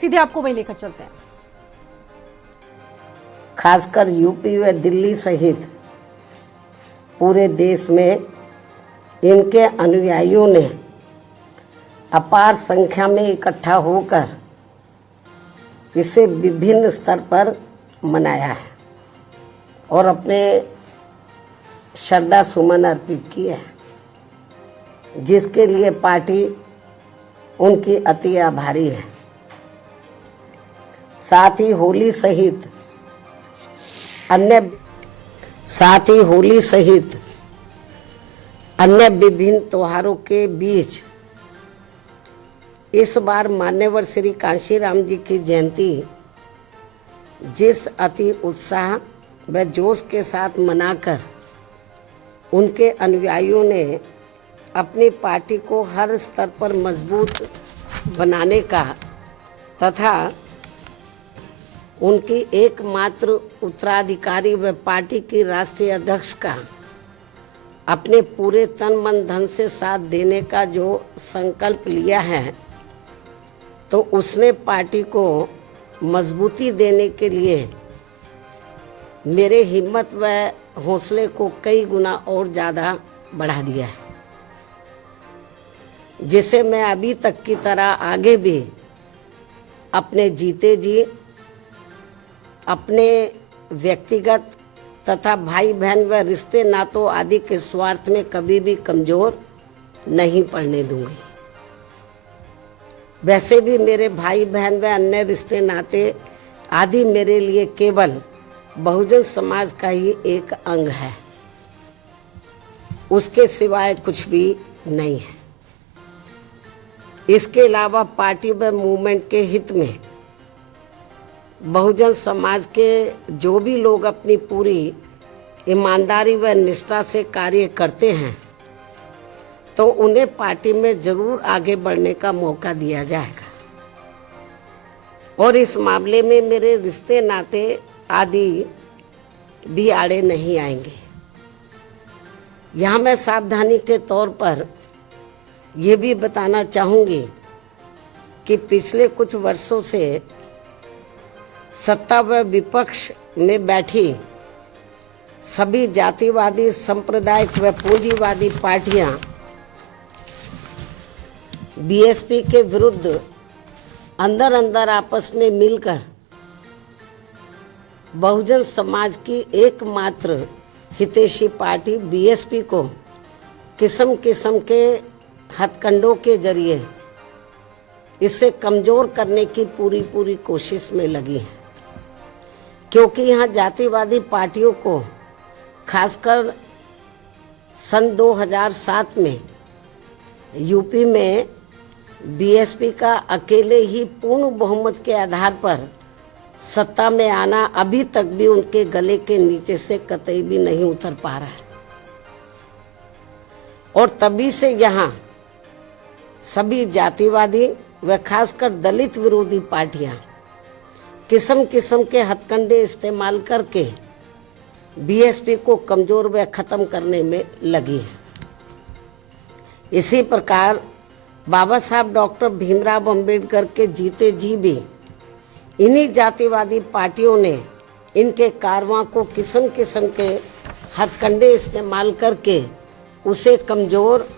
सीधे आपको वही लेकर चलते हैं। खासकर यूपी व दिल्ली सहित पूरे देश में इनके अनुयायियों ने अपार संख्या में इकट्ठा होकर इसे विभिन्न स्तर पर मनाया है और अपने श्रद्धा सुमन अर्पित किए हैं, जिसके लिए पार्टी उनकी अति आभारी है। साथ ही होली सहित अन्य विभिन्न त्योहारों के बीच इस बार मान्यवर श्री कांशीराम जी की जयंती जिस अति उत्साह व जोश के साथ मनाकर उनके अनुयायियों ने अपनी पार्टी को हर स्तर पर मजबूत बनाने का तथा उनकी एकमात्र उत्तराधिकारी व पार्टी की राष्ट्रीय अध्यक्ष का अपने पूरे तन मन धन से साथ देने का जो संकल्प लिया है, तो उसने पार्टी को मजबूती देने के लिए मेरे हिम्मत व हौसले को कई गुना और ज़्यादा बढ़ा दिया है, जिसे मैं अभी तक की तरह आगे भी अपने जीते जी अपने व्यक्तिगत तथा भाई बहन व रिश्ते नातों आदि के स्वार्थ में कभी भी कमज़ोर नहीं पड़ने दूंगी। वैसे भी मेरे भाई बहन व अन्य रिश्ते नाते आदि मेरे लिए केवल बहुजन समाज का ही एक अंग है, उसके सिवाय कुछ भी नहीं है। इसके अलावा पार्टी व मूवमेंट के हित में बहुजन समाज के जो भी लोग अपनी पूरी ईमानदारी व निष्ठा से कार्य करते हैं, तो उन्हें पार्टी में जरूर आगे बढ़ने का मौका दिया जाएगा और इस मामले में मेरे रिश्ते नाते आदि भी आड़े नहीं आएंगे। यहाँ मैं सावधानी के तौर पर ये भी बताना चाहूँगी कि पिछले कुछ वर्षों से सत्ता व विपक्ष में बैठी सभी जातिवादी सांप्रदायिक व पूंजीवादी पार्टियां बीएसपी के विरुद्ध अंदर अंदर आपस में मिलकर बहुजन समाज की एकमात्र हितैषी पार्टी बीएसपी को किस्म किस्म के हथकंडों के जरिए इसे कमज़ोर करने की पूरी कोशिश में लगी है, क्योंकि यहाँ जातिवादी पार्टियों को खासकर सन 2007 में यूपी में बीएसपी का अकेले ही पूर्ण बहुमत के आधार पर सत्ता में आना अभी तक भी उनके गले के नीचे से कतई भी नहीं उतर पा रहा है और तभी से यहाँ सभी जातिवादी व खासकर दलित विरोधी पार्टियां किस्म किस्म के हथकंडे इस्तेमाल करके बीएसपी को कमज़ोर व ख़त्म करने में लगी है। इसी प्रकार बाबा साहब डॉक्टर भीमराव अंबेडकर के जीते जी भी इन्हीं जातिवादी पार्टियों ने इनके कारवां को किस्म किस्म के हथकंडे इस्तेमाल करके उसे कमज़ोर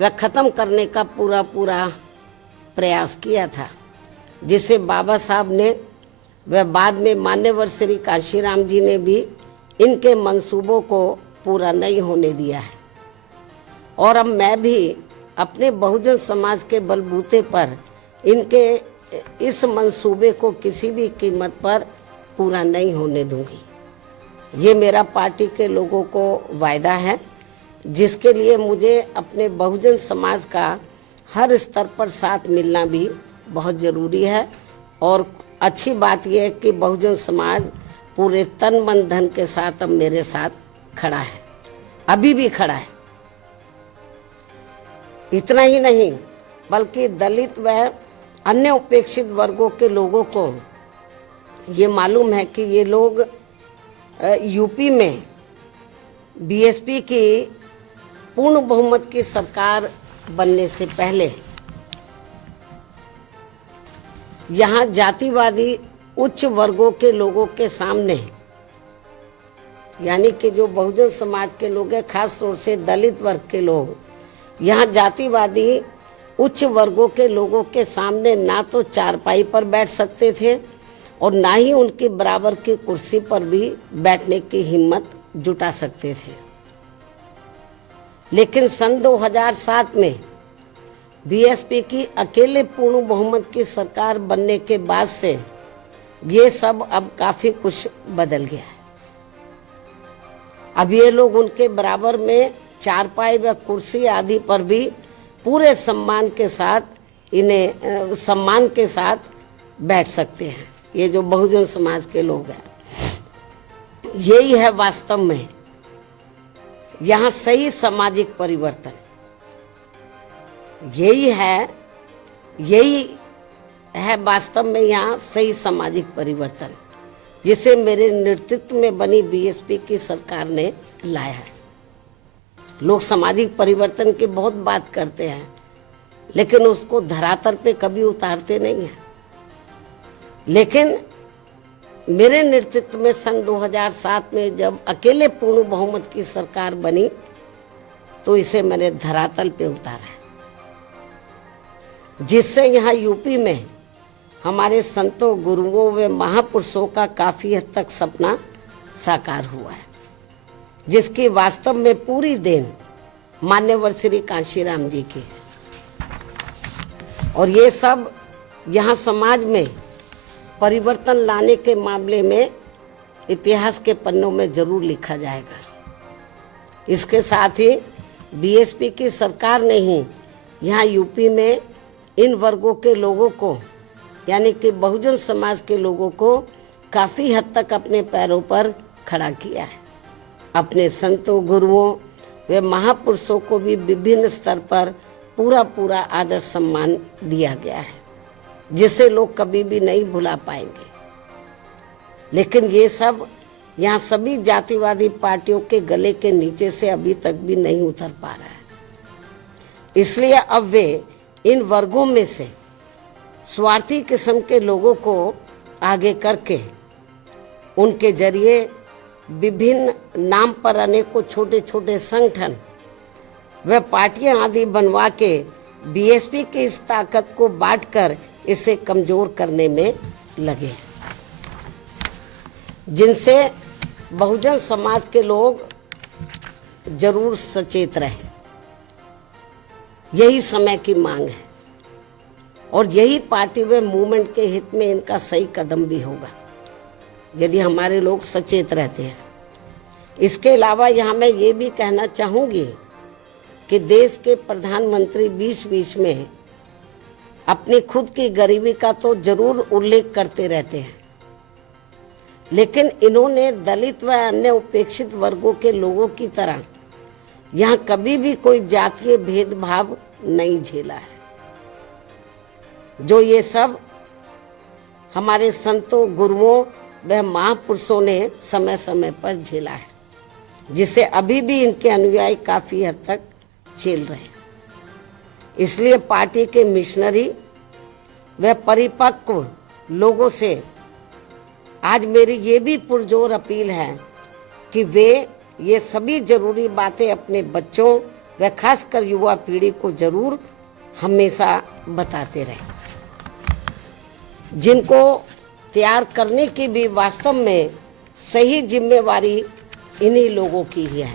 व ख़त्म करने का पूरा प्रयास किया था, जिसे बाबा साहब ने व बाद में मान्यवर श्री कांशीराम जी ने भी इनके मंसूबों को पूरा नहीं होने दिया है। और अब मैं भी अपने बहुजन समाज के बलबूते पर इनके इस मंसूबे को किसी भी कीमत पर पूरा नहीं होने दूंगी। ये मेरा पार्टी के लोगों को वायदा है, जिसके लिए मुझे अपने बहुजन समाज का हर स्तर पर साथ मिलना भी बहुत ज़रूरी है। और अच्छी बात यह है कि बहुजन समाज पूरे तन मन धन के साथ अब मेरे साथ खड़ा है, अभी भी खड़ा है। इतना ही नहीं बल्कि दलित व अन्य उपेक्षित वर्गों के लोगों को ये मालूम है कि ये लोग यूपी में बीएसपी की पूर्ण बहुमत की सरकार बनने से पहले यहाँ जातिवादी उच्च वर्गों के लोगों के सामने, यानी कि जो बहुजन समाज के लोग हैं, खास तौर से दलित वर्ग के लोग, यहाँ जातिवादी उच्च वर्गों के लोगों के सामने ना तो चारपाई पर बैठ सकते थे और ना ही उनकी बराबर की कुर्सी पर भी बैठने की हिम्मत जुटा सकते थे। लेकिन सन 2007 में बीएसपी की अकेले पूर्ण बहुमत की सरकार बनने के बाद से ये सब अब काफी कुछ बदल गया है। अब ये लोग उनके बराबर में चारपाई व कुर्सी आदि पर भी पूरे सम्मान के साथ बैठ सकते हैं। ये जो बहुजन समाज के लोग हैं, यही है वास्तव में यहाँ सही सामाजिक परिवर्तन। यही है वास्तव में यहाँ सही सामाजिक परिवर्तन, जिसे मेरे नेतृत्व में बनी बीएसपी की सरकार ने लाया है। लोग सामाजिक परिवर्तन की बहुत बात करते हैं, लेकिन उसको धरातल पे कभी उतारते नहीं हैं। लेकिन मेरे नेतृत्व में सन 2007 में जब अकेले पूर्ण बहुमत की सरकार बनी, तो इसे मैंने धरातल पे उतारा है, जिससे यहाँ यूपी में हमारे संतों, गुरुओं व महापुरुषों का काफी हद तक सपना साकार हुआ है, जिसकी वास्तव में पूरी देन मान्यवर श्री कांशीराम जी की है। और ये सब यहाँ समाज में परिवर्तन लाने के मामले में इतिहास के पन्नों में जरूर लिखा जाएगा। इसके साथ ही बीएसपी की सरकार ने ही यहाँ यूपी में इन वर्गों के लोगों को, यानी कि बहुजन समाज के लोगों को काफ़ी हद तक अपने पैरों पर खड़ा किया है। अपने संतों, गुरुओं व महापुरुषों को भी विभिन्न स्तर पर पूरा आदर सम्मान दिया गया है, जिसे लोग कभी भी नहीं भुला पाएंगे। लेकिन ये सब यहाँ सभी जातिवादी पार्टियों के गले के नीचे से अभी तक भी नहीं उतर पा रहा है। इसलिए अब वे इन वर्गों में से स्वार्थी किस्म के लोगों को आगे करके उनके जरिए विभिन्न नाम पर अनेकों छोटे छोटे संगठन व पार्टियां आदि बनवा के बीएसपी की इस ताकत को बांटकर इसे कमजोर करने में लगे, जिनसे बहुजन समाज के लोग जरूर सचेत रहें। यही समय की मांग है और यही पार्टी व मूवमेंट के हित में इनका सही कदम भी होगा, यदि हमारे लोग सचेत रहते हैं। इसके अलावा यहाँ मैं ये भी कहना चाहूँगी कि देश के प्रधानमंत्री बीच बीच में अपनी खुद की गरीबी का तो जरूर उल्लेख करते रहते हैं, लेकिन इन्होंने दलित व अन्य उपेक्षित वर्गों के लोगों की तरह यहाँ कभी भी कोई जातीय भेदभाव नहीं झेला है, जो ये सब हमारे संतों, गुरुओं व महापुरुषों ने समय समय पर झेला है, जिसे अभी भी इनके अनुयायी काफी हद तक झेल रहे हैं। इसलिए पार्टी के मिशनरी व परिपक्व लोगों से आज मेरी ये भी पुरजोर अपील है कि वे ये सभी जरूरी बातें अपने बच्चों व खासकर युवा पीढ़ी को जरूर हमेशा बताते रहें, जिनको तैयार करने की भी वास्तव में सही जिम्मेवारी इन्हीं लोगों की ही है।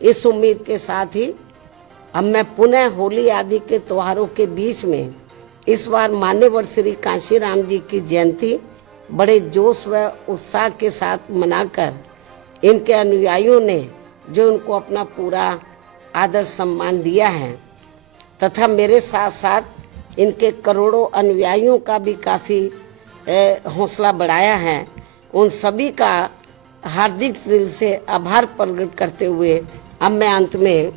इस उम्मीद के साथ ही अब मैं पुनः होली आदि के त्योहारों के बीच में इस बार मान्यवर श्री कांशीराम जी की जयंती बड़े जोश व उत्साह के साथ मनाकर इनके अनुयायियों ने जो उनको अपना पूरा आदर सम्मान दिया है, तथा मेरे साथ साथ इनके करोड़ों अनुयायियों का भी काफ़ी हौसला बढ़ाया है, उन सभी का हार्दिक दिल से आभार प्रकट करते हुए अब मैं अंत में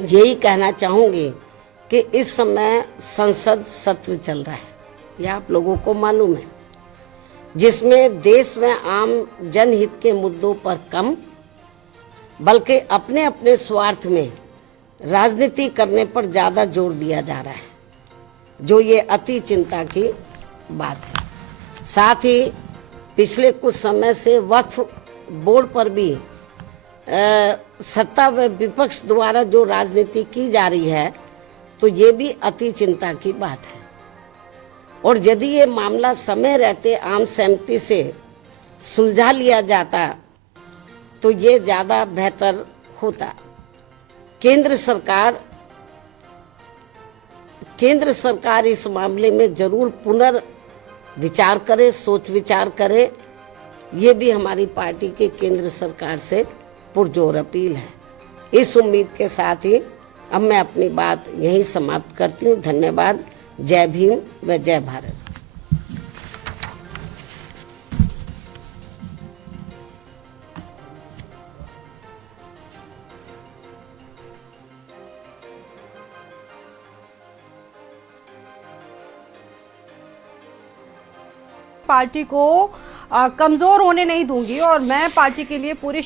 यही कहना चाहूँगी कि इस समय संसद सत्र चल रहा है, यह आप लोगों को मालूम है, जिसमें देश में आम जनहित के मुद्दों पर कम बल्कि अपने अपने स्वार्थ में राजनीति करने पर ज़्यादा जोर दिया जा रहा है, जो ये अति चिंता की बात है। साथ ही पिछले कुछ समय से वक्फ बोर्ड पर भी सत्ता व विपक्ष द्वारा जो राजनीति की जा रही है, तो ये भी अति चिंता की बात है। और यदि ये मामला समय रहते आम सहमति से सुलझा लिया जाता तो ये ज़्यादा बेहतर होता। केंद्र सरकार इस मामले में जरूर पुनर्विचार करे, सोच विचार करे। ये भी हमारी पार्टी के केंद्र सरकार से पुरजोर अपील है। इस उम्मीद के साथ ही अब मैं अपनी बात यहीं समाप्त करती हूँ। धन्यवाद। जय भीम व जय भारत। पार्टी को कमजोर होने नहीं दूंगी और मैं पार्टी के लिए पूरी